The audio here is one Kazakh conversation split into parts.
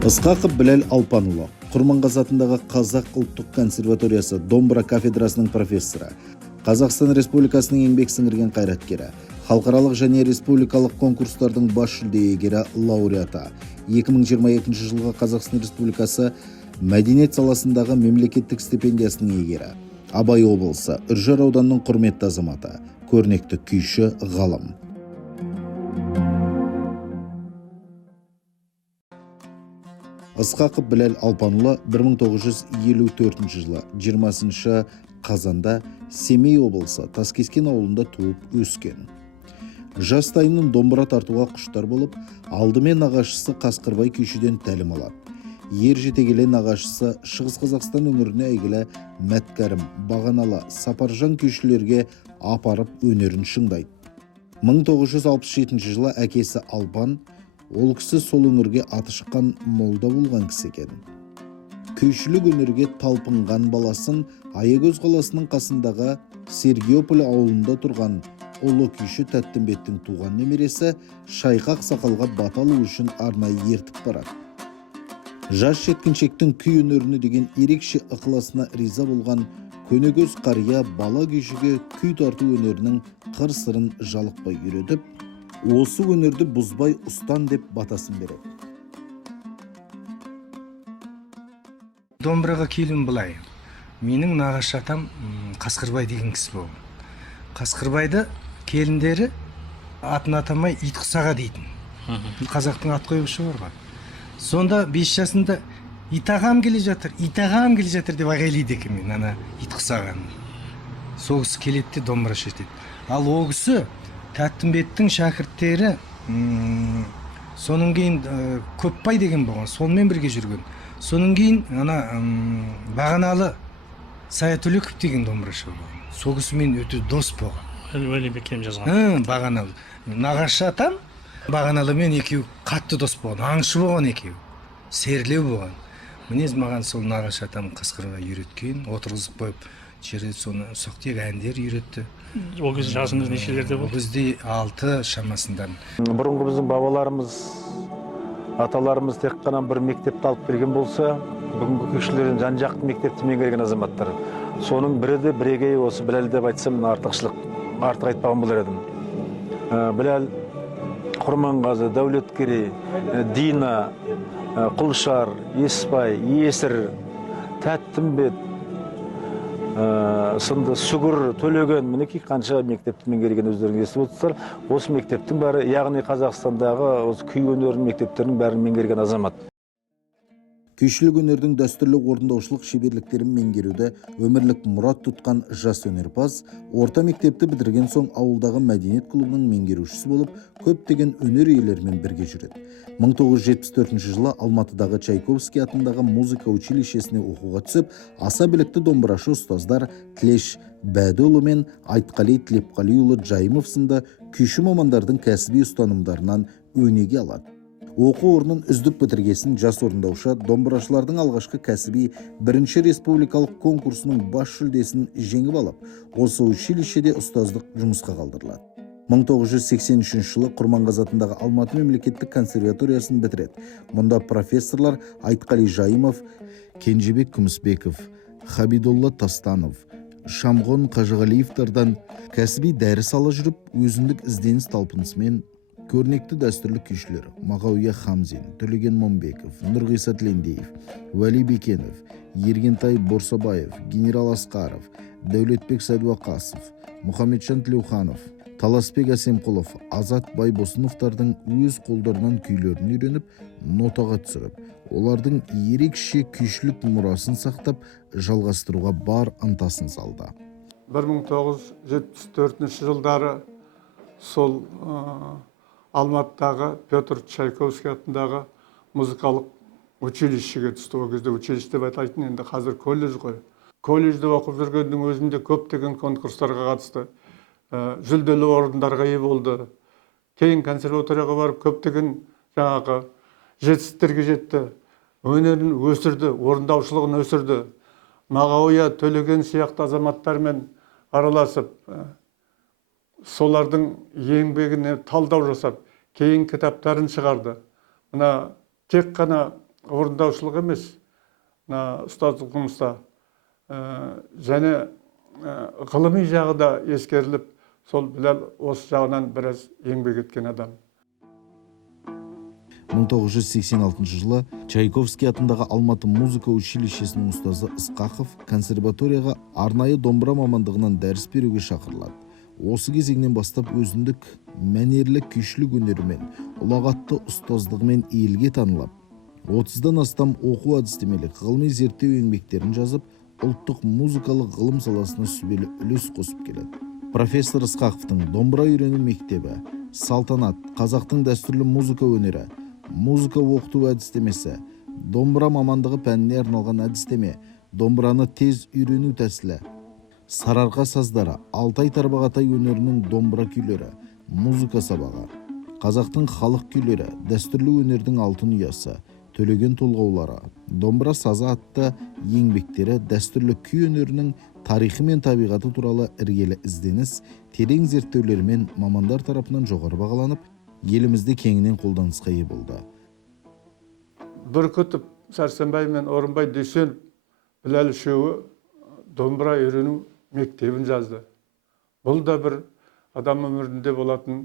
Ысқақов Біләл Алпанұлы, Құрманғазы атындағы Қазақ ұлттық консерваториясы домбыра кафедрасының профессоры, Қазақстан Республикасының еңбек сіңірген қайраткері, халықаралық және республикалық конкурстардың бас жүлде иегері, лауреаты, 2022 жылғы Қазақстан Республикасы мәдениет саласындағы мемлекеттік стипендиясының иегері, Абай облысы Үржар ауданының құрметті азаматы, көрнекті күйші, ғалым. Ысқақов Біләл Алпанұлы 1954 жылы 20 қазанда Семей облысы Таскескен ауылында туып өскен. Жастайынан домбыра тартуға құштар болып, алдымен нағашысы Қасқырбай күйшіден тәлім алады. Ер жете келе нағашысы Шығыс Қазақстан өңіріне әйгілі Мәткәрім, Бағаналы, Сапаржан күйшілерге апарып өнерін шыңдайды. 1967 жылы әкесі Алпан, ол кісі сол өңірге аты шыққан молда болған кісі екен. Күйшілік өнерге талпынған баласын Аягөз қаласының қасындағы Сергиополь ауылында тұрған ұлы күйші Тәттімбеттің туған немересі Шайқақ Сақалға бата алу үшін арнайы ертіп барады. Жас жеткіншектің күй өнеріне деген ерекше ықыласына риза болған көнегөз қария бала күйшіге күй тарту өнерінің қыр-сырын жалықпай үйретіп, осы өнерді бұзбай ұстан деп батасын береді. Домбыраға келуім былай. Менің нағашы атам Қасқырбай деген кісі болған. Қасқырбайды келіндері атын атамай Итқұсаға дейтін. Қазақтың ат қойғышы бар ғой. Сонда 5 жасында итағам келе жатыр деп айғайлайды екен мен ана Итқұсағаны. Сол кісі келеді де домбыра шертеді. Ал ол кісі Тәттімбеттің шәкірттері, соның кейін Көпбай деген болған, сонымен бірге жүрген. Соның кейін Бағаналы Саятөлеков деген домбырашы болған. Сол кісімен өте дос болған. Өлі бекем жазған. Бағаналы. Нағашы атам Бағаналымен екеу қатты дос болған, аңшы болған екеу, серлеу болған. Мінез маған сол нағашы атам Қасқырбай үйреткен, отырғызып қойып, жерде соны соқтек әндер үйретті. Ол кезде жасыңыз нешелерде болды? Ол кезде 6 шамасындан. Бұрынғы біздің бабаларымыз, аталарымыз тек қана бір мектепті алып берген болса, бүгінгі күйшілерден жан-жақты мектепті меңгерген азаматтар. Соның бірі де бірегей осы Біләл деп айтсам, артық айтпаған болар едім. Біләл, Құрманғазы, Дәулеткерей, Дина, Құлшар, Еспай, Есір, Тәттімбет, сынды Сүгір, Төлеген, мінекей қанша мектепті меңгерген өздеріңіз естіп отырсыздар. Осы мектептің бәрі, яғни Қазақстандағы осы күй өнерінің мектептерінің бәрін меңгерген азамат. Күйшілік өнердің дәстүрлі орындаушылық шеберліктерін меңгеруді өмірлік мұрат тұтқан жас өнерпаз, орта мектепті бітірген соң ауылдағы мәдениет клубының меңгерушісі болып, көптеген өнер иелерімен бірге жүреді. 1974 жылы Алматыдағы Чайковский атындағы музыка училищесіне оқуға түсіп, аса білікті домбырашы ұстаздар Тілеш Бәдіұлы мен Айтқали Тілепқалиұлы Жайымов сынды күйші мамандардың кәсіби ұстанымдарынан өнеге алады. Оқу орнын үздік бітіргесін жас орындаушы домбырашылардың алғашқы кәсіби бірінші республикалық конкурсының бас жүлдесін жеңіп алып, осы училищеде ұстаздық жұмысқа қалдырылады. 1983 жылы Құрманғазы атындағы Алматы мемлекеттік консерваториясын бітіреді. Мұнда профессорлар Айтқали Жайымов, Кенжебек Күмісбеков, Хабидолла Тастанов, Шамғон Қажығалиевтардан кәсіби дәріс ала жүріп, өзіндік ізденіс талпынысымен көрнекті дәстүрлі күйшілер Мағауия Хамзин, Төлеген Момбеков, Нұрғиса Тілендиев, Уәли Бекенов, Ергентай Борсабаев, Генерал Асқаров, Дәулетбек Сәдуақасов, Мұхамеджан Тілеуханов, Таласбек Әсемқұлов, Азат Байбосыновтардың өз қолдарынан күйлерін үйреніп, нотаға түсіріп, олардың ерекше күйшілік мұрасын сақтап, жалғастыруға бар ынтасын салды. 1974 жылдары сол Алматыдағы Петр Чайковский атындағы музыкалық училищеге түсті. Ол кезде училище деп айтатын, енді қазір колледж қой. Колледжде оқып жүргеннің өзінде көптеген конкурстарға қатысты. Жүлделі орындарға ие болды. Кейін консерваторияға барып көптеген жаңағы жетістіктерге жетті. Өнерін өсірді, орындаушылығын өсірді. Мағауия, Төлеген сияқты азаматтармен араласып, солардың еңбегіне талдау жасап, кейін кітаптарын шығарды. Мына тек қана орындаушылық емес, мына ұстаздығымызда және ғылыми жағы да ескеріліп, сол Біләл осы жағынан біраз еңбек еткен адам. 1986 жылы Чайковский атындағы Алматы музыка училищесінің ұстазы Ысқақов консерваторияға арнайы домбыра мамандығынан дәріс беруге шақырылады. Осы кезеңнен бастап өзіндік мәнерлік күйшілік өнерімен, ұлағатты ұстаздығымен елге танылып, 30-дан астам оқу әдістемелік ғылыми зерттеу еңбектерін жазып, ұлттық музыкалық ғылым саласына сүбелі үлес қосып келеді. Профессор Ысқақовтың домбыра үйрену мектебі, салтанат, қазақтың дәстүрлі музыка өнері, музыка оқыту әдістемесі, домбыра мамандығы пәніне арналған әдістеме, домбыраны тез үйрену тәсілі, Сарыарқа саздары, Алтай тарбағатай өнерінің домбыра күйлері, музыка сабағы, қазақтың халық күйлері, дәстүрлі өнердің алтын ұясы, төлеген толғаулары, домбыра сазы атты еңбектері дәстүрлі күй өнерінің тарихы мен табиғаты туралы іргелі ізденіс, терең зерттеулермен мамандар тарапынан жоғары бағаланып, елімізде кеңінен қолданысқа ие болды. Бүркітов, Сәрсенбай мен Орынбай Дүйсенов Біләл үшеуі домбыра үйрену мектебін жазды. Бұл да бір адам өмірінде болатын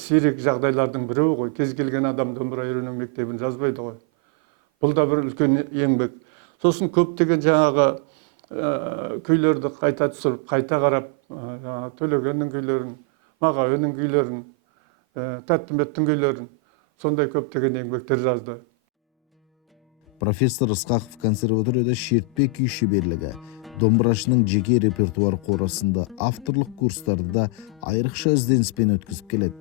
сирек жағдайлардың біреуі ғой. Кез келген адам домбыра үйрену мектебін жазбайды ғой. Бұл да бір үлкен еңбек. Сосын көптеген жаңағы күйлерді қайта түсіріп, қайта қарап, Төлегеннің күйлерін, Мағауиннің күйлерін, Тәттімбеттің күйлерін, сондай көптеген еңбектер жазды. Профессор Ысқақов консерваторияда шертпе күй шеберлігі, домбырашының жеке репертуар қорасында авторлық курстарды да айрықша ізденіспен өткізіп келеді.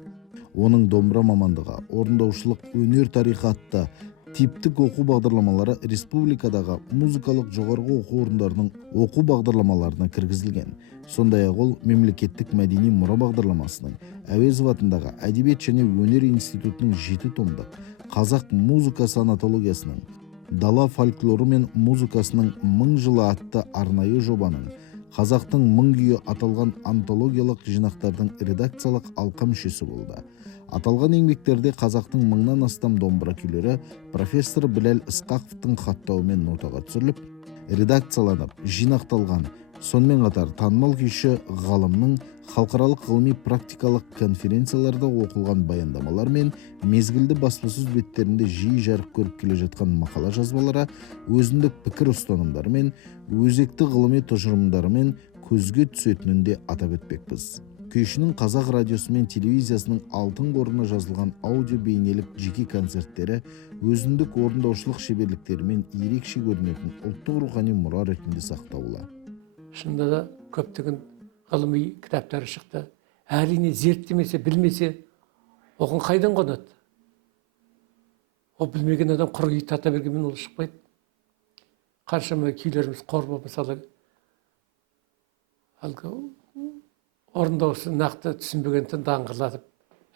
Оның домбыра мамандығы, орындаушылық өнер тарихы атты типтік оқу бағдарламалары республикадағы музыкалық жоғарғы оқу орындарының оқу бағдарламаларына кіргізілген. Сондай-ақ ол мемлекеттік мәдени мұра бағдарламасының, Әуезов атындағы әдебиет және өнер институтының 7 томдық, қазақ музыкасы анатологиясының, дала фольклоры мен музыкасының 1000 жылы атты арнайы жобаның, қазақтың 1000 күйі аталған антологиялық жинақтардың редакциялық алқа мүшесі болды. Аталған еңбектерде қазақтың 1000-нан астам домбыра күйлері профессор Біләл Ысқақовтың хаттауымен нотаға түсіріліп, редакцияланып, жинақталған. Сонымен қатар танымал күйші ғалымның халықаралық ғылыми практикалық конференцияларда оқылған баяндамалар мен мезгілді баспасөз беттерінде жиі жарық көріп келе жатқан мақала жазбалары, өзіндік пікір ұстанымдары мен өзекті ғылыми тұжырымдарымен көзге түсетінін де атап өтпекпіз. Күйшінің қазақ радиосы мен телевизиясының алтын қорына жазылған аудио бейнелік жеке концерттері өзіндік орындаушылық шеберліктерімен ерекше көрінетін ұлттық рухани мұра ретінде сақтаулы. Шынында да көптеген ғылыми кітаптары шықты. Әрине зерттемесе, білмесе, оған қайдан қонады? Ол білмеген адам құр үй тата бергенмен ол шықпайды. Қаншама күйлеріміз қор болып, мысалы, орындаушы нақты түсінбегендіктен даңғырлатып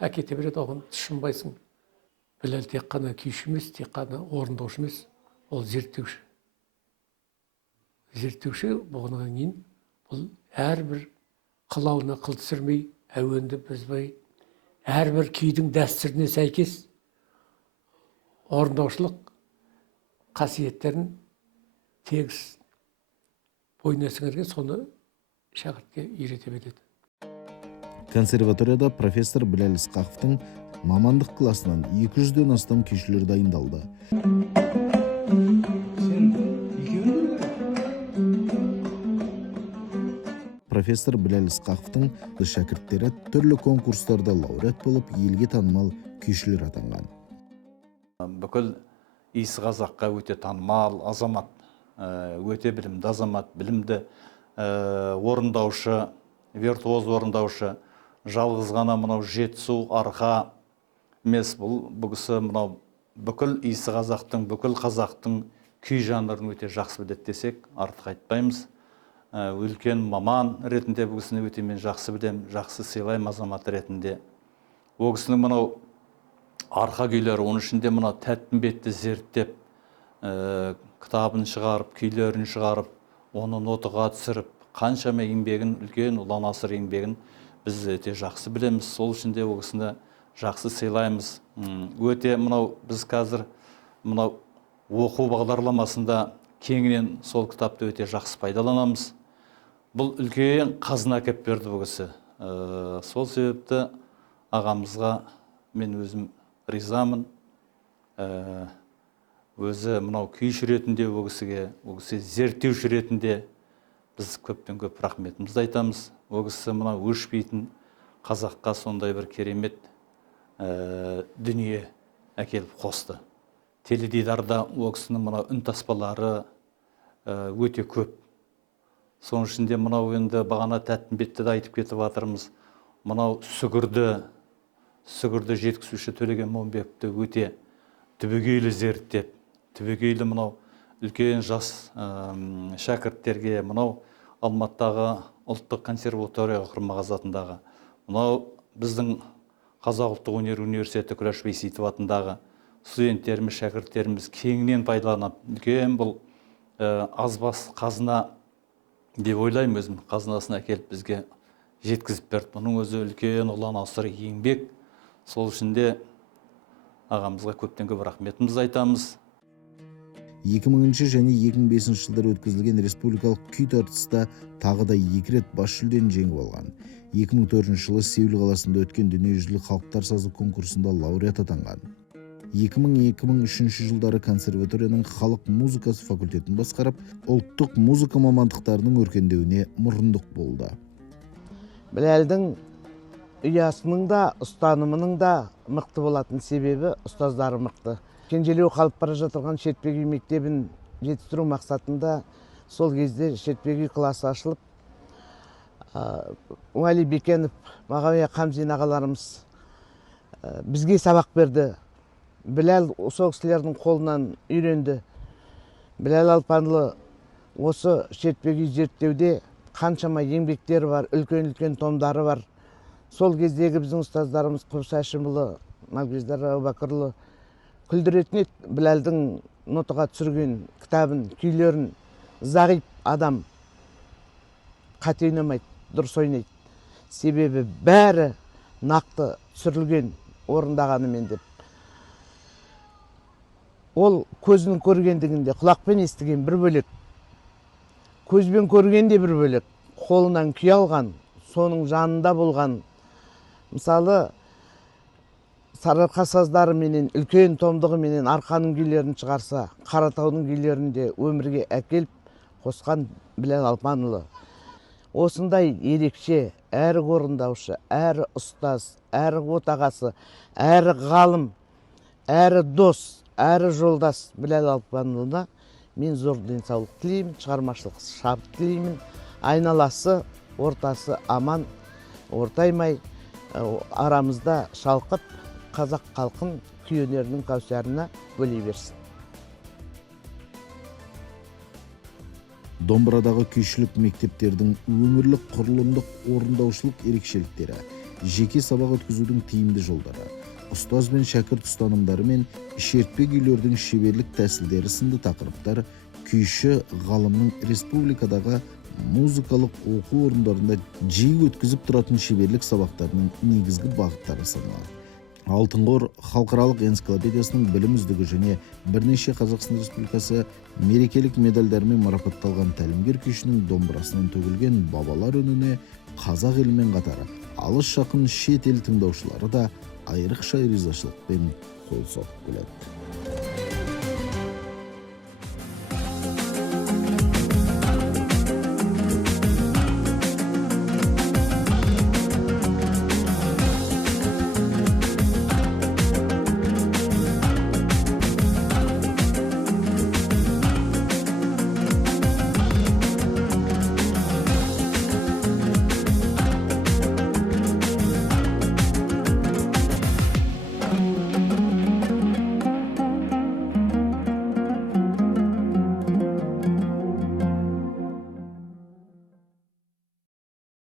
әкете береді, оған түсінбайсың. Біләл тек қана күйші емес, тек қана орындаушы емес, ол зерттеуші. Зерттеуші болғаннан кейін бұл әрбір қылауына қыл түсірмей, әуенді бұзбай, әрбір күйдің дәстүріне сәйкес орындаушылық қасиеттерін тегіс бойына сіңірген, соны шәкіртке үйрете береді. Консерваторияда профессор Біләл Ысқақовтың мамандық классынан 200-ден астам күйшілер дайындалды. Профессор Біләл Ысқақовтың шәкірттері түрлі конкурстарда лауреат болып, елге танымал күйшілер атанған. Бүкіл иісі қазаққа өте танымал азамат, өте білімді азамат, білімді орындаушы, виртуоз орындаушы, жалғыз ғана мынау жетісу, арқа емес, бұл кісі мынау бүкіл иісі қазақтың, бүкіл қазақтың күй жанрын өте жақсы біледі десек, артық айтпаймыз. Үлкен маман ретінде бұл кісіні өте мен жақсы білем, жақсы сыйлаймын азамат ретінде. Ол кісінің мынау арқа күйлері, оның ішінде мынау Тәттімбетті зерттеп, кітабын шығарып, күйлерін шығарып, оны нотаға түсіріп, қаншама еңбегін, үлкен ұлан асыр еңбегін біз өте жақсы білеміз. Сол үшін де ол кісіні жақсы сыйлаймыз. Өте мынау біз қазір мынау оқу бағдарламасында кеңінен сол кітапты өте жақсы пайдаланамыз. Бұл үлкен қазына әкеп берді бұл кісі. Сол себепті ағамызға мен өзім ризамын. Өзі мынау күйші ретінде бұл кісіге, бұл кісі зерттеуші ретінде біз көптен көп рахметімізді айтамыз. Бұл кісі мынау өшпейтін қазаққа сондай бір керемет дүние әкеліп қосты. Теледидарда ол кісінің мынау үнтаспалары өте көп. Соның ішінде мынау енді бағана Тәттімбетті де айтып кетіп жатырмыз. Мынау сүгірді жеткізуші Төлеген Момбековті өте түбегейлі зерттеп, түбегейлі мынау үлкен жас шәкірттерге мынау Алматыдағы ұлттық консерваторияға Құрмағазы атындағы, мынау біздің Қазақ ұлттық өнер университеті Күләш Бейсейітов атындағы студенттеріміз, шәкірттеріміз кеңінен пайдаланып, үлкен бұл азбас қазына деп ойлаймын өзім, қазынасын әкеліп бізге жеткізіп берді. Мұның өзі үлкен ұлан асыр еңбек. Сол үшін де ағамызға көптен көп рахметімізді айтамыз. 2000 және 2005 жылдары өткізілген республикалық күй тартысында тағы да 2 рет бас жүлдені жеңіп алған. 2004 жылы Сеул қаласында өткен дүниежүзілік халықтар сазы конкурсында лауреат атанған. 2000-2003 жылдары консерваторияның халық музыкасы факультетін басқарып, ұлттық музыка мамандықтарының өркендеуіне мұрындық болды. Біләлдің ұясының да, ұстанымының да мықты болатын себебі ұстаздары мықты. Кенжелеу қалып бара жатырған Шертпек үй мектебін жетістіру мақсатында сол кезде Шертпек үй класы ашылып, Уәли Бекенов, Мағауия Қамзин ағаларымыз бізге сабақ берді. Біләл сол кісілердің қолынан үйренді. Біләл Алпанлы осы Шертпек үй зерттеуде қаншама еңбектері бар, үлкен-үлкен томдары бар. Сол кездегі біздің ұстаздарымыз Құбыс Әшімұлы, Мағжиздар Әубәкірұлы күлдіретін еді. Біләлдің нотаға түсірген кітабын, күйлерін зағип адам қате ойнамайды, дұрыс ойнайды. Себебі бәрі нақты түсірілген орындағанымен деп. Ол көзінің көргендігінде, құлақпен естіген бір бөлек, көзбен көрген де бір бөлек, қолынан күй алған, соның жанында болған. Мысалы, Сарыарқа саздары менен, үлкен томдығы менен Арқаның күйлерін шығарса, Қаратаудың күйлерін де өмірге әкеліп қосқан Біләл Алпанұлы. Осындай ерекше, әрі орындаушы, әрі ұстаз, әрі отағасы, әрі ғалым, әрі дос, әрі жолдас Біләл Алпанұлына мен зор денсаулық тілеймін, шығармашылық шабыт тілеймін. Айналасы, ортасы аман, ортаймай, арамызда шалқып, қазақ халқын күй өнерінің кәусарына бөлей берсін. Домбырадағы күйшілік мектептердің өмірлік құрылымдық орындаушылық ерекшеліктері, жеке сабақ өткізудің тиімді жолдары, ұстаз бен шәкірт ұстанымдары мен Шертпек үйлердің шеберлік тәсілдері сынды тақырыптар күйші ғалымның республикадағы музыкалық оқу орындарында жиі өткізіп тұратын шеберлік сабақтарының негізгі бағыттары саналады. Алтын қор халықаралық энциклопедиясының білім үздігі және бірнеше Қазақстан Республикасы мерекелік медальдармен марапатталған тәлімгер күйшінің домбырасынан төгілген бабалар үніне қазақ елімен қатар алыс жақын шет ел тыңдаушылары да айрықша ризашылықпен қол соғып келеді.